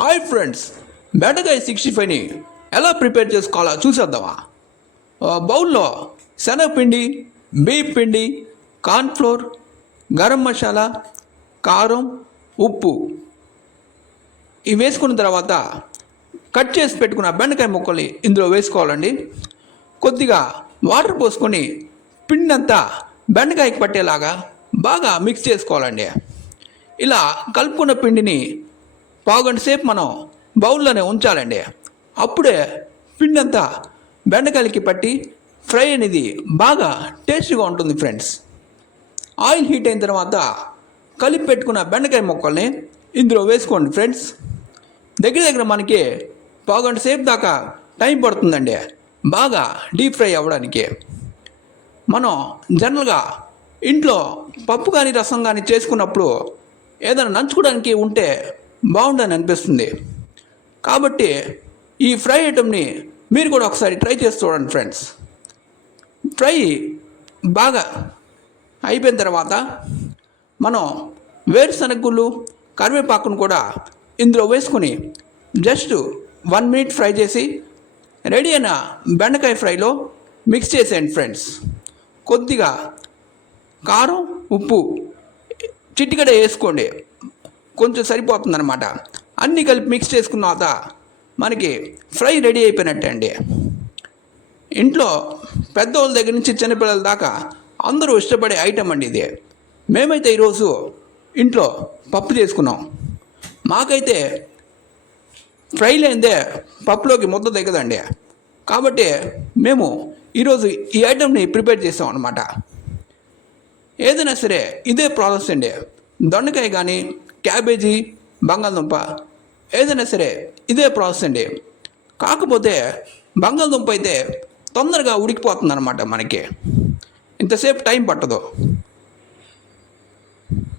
Hi friends, బెండకాయ 65ని ఎలా prepare చేసుకోవాలో చూసేద్దామా. బౌల్లో శనగపిండి, బియ్యం పిండి, కార్న్ఫ్లోర్, గరం మసాలా, కారం, ఉప్పు ఇవి వేసుకున్న తర్వాత కట్ చేసి పెట్టుకున్న బెండకాయ ముక్కల్ని ఇందులో వేసుకోవాలండి. కొద్దిగా వాటర్ పోసుకొని పిండి అంతా బెండకాయకి పట్టేలాగా బాగా మిక్స్ చేసుకోవాలండి. ఇలా కలుపుకున్న పిండిని పావుగంట సేపు మనం బౌల్లోనే ఉంచాలండి. అప్పుడే పిండి అంతా బెండకాయలకి పట్టి ఫ్రై అనేది బాగా టేస్టీగా ఉంటుంది ఫ్రెండ్స్. ఆయిల్ హీట్ అయిన తర్వాత కలిపి పెట్టుకున్న బెండకాయ ముక్కల్ని ఇందులో వేసుకోండి ఫ్రెండ్స్. దగ్గర మనకి పావుగంట సేపు దాకా టైం పడుతుందండి బాగా డీప్ ఫ్రై అవ్వడానికి. మనం జనరల్గా ఇంట్లో పప్పు కానీ రసం కానీ చేసుకున్నప్పుడు ఏదైనా నంచుకోవడానికి ఉంటే బాగుండని అనిపిస్తుంది. కాబట్టి ఈ ఫ్రై ఐటమ్ని మీరు కూడా ఒకసారి ట్రై చేసి చూడండి ఫ్రెండ్స్. ఫ్రై బాగా అయిపోయిన తర్వాత మనం వేరుశనగలు, కరివేపాకును కూడా ఇందులో వేసుకొని జస్ట్ 1 మినిట్ ఫ్రై చేసి రెడీ అయిన బెండకాయ ఫ్రైలో మిక్స్ చేసేయండి ఫ్రెండ్స్. కొద్దిగా కారం, ఉప్పు చిటికెడ వేసుకోండి, కొంచెం సరిపోతుందన్నమాట. అన్నీ కలిపి మిక్స్ చేసుకున్న తర్వాత మనకి ఫ్రై రెడీ అయిపోయినట్టే అండి. ఇంట్లో పెద్దవాళ్ళ దగ్గర నుంచి చిన్నపిల్లల దాకా అందరూ ఇష్టపడే ఐటమ్ అండి ఇది. మేమైతే ఈరోజు ఇంట్లో పప్పు చేసుకున్నాం. మాకైతే ఫ్రై లేనిదే పప్పులోకి ముద్ద దిగదండి. కాబట్టి మేము ఈరోజు ఈ ఐటమ్ని ప్రిపేర్ చేసాం అన్నమాట. ఏదైనా సరే ఇదే ప్రాసెస్ అండి. దొండకాయ కానీ, క్యాబేజీ, బంగాళదుంప ఏదైనా సరే ఇదే ప్రాసెస్ అండి. కాకపోతే బంగాళదుంప అయితే తొందరగా ఉడికిపోతుంది అన్నమాట. మనకి ఇంతసేపు టైం పట్టదు.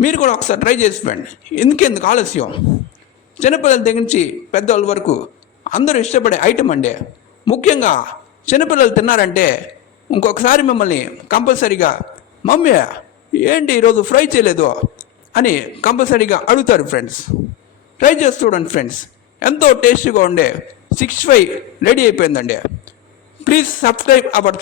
మీరు కూడా ఒకసారి ట్రై చేసి చూడండి. ఎందుకు ఆలస్యం? చిన్నపిల్లల దగ్గర నుంచి పెద్దవాళ్ళ వరకు అందరూ ఇష్టపడే ఐటమ్ అండి. ముఖ్యంగా చిన్నపిల్లలు తిన్నారంటే ఇంకొకసారి మిమ్మల్ని కంపల్సరీగా మమ్మీ ఏంటి ఈరోజు ఫ్రై చేయలేదు అని కంపల్సరీగా అడుగుతారు ఫ్రెండ్స్. ట్రై చేసి చూడండి ఫ్రెండ్స్. ఎంతో టేస్టీగా ఉండే 65 రెడీ అయిపోయిందండి. Please subscribe our channel.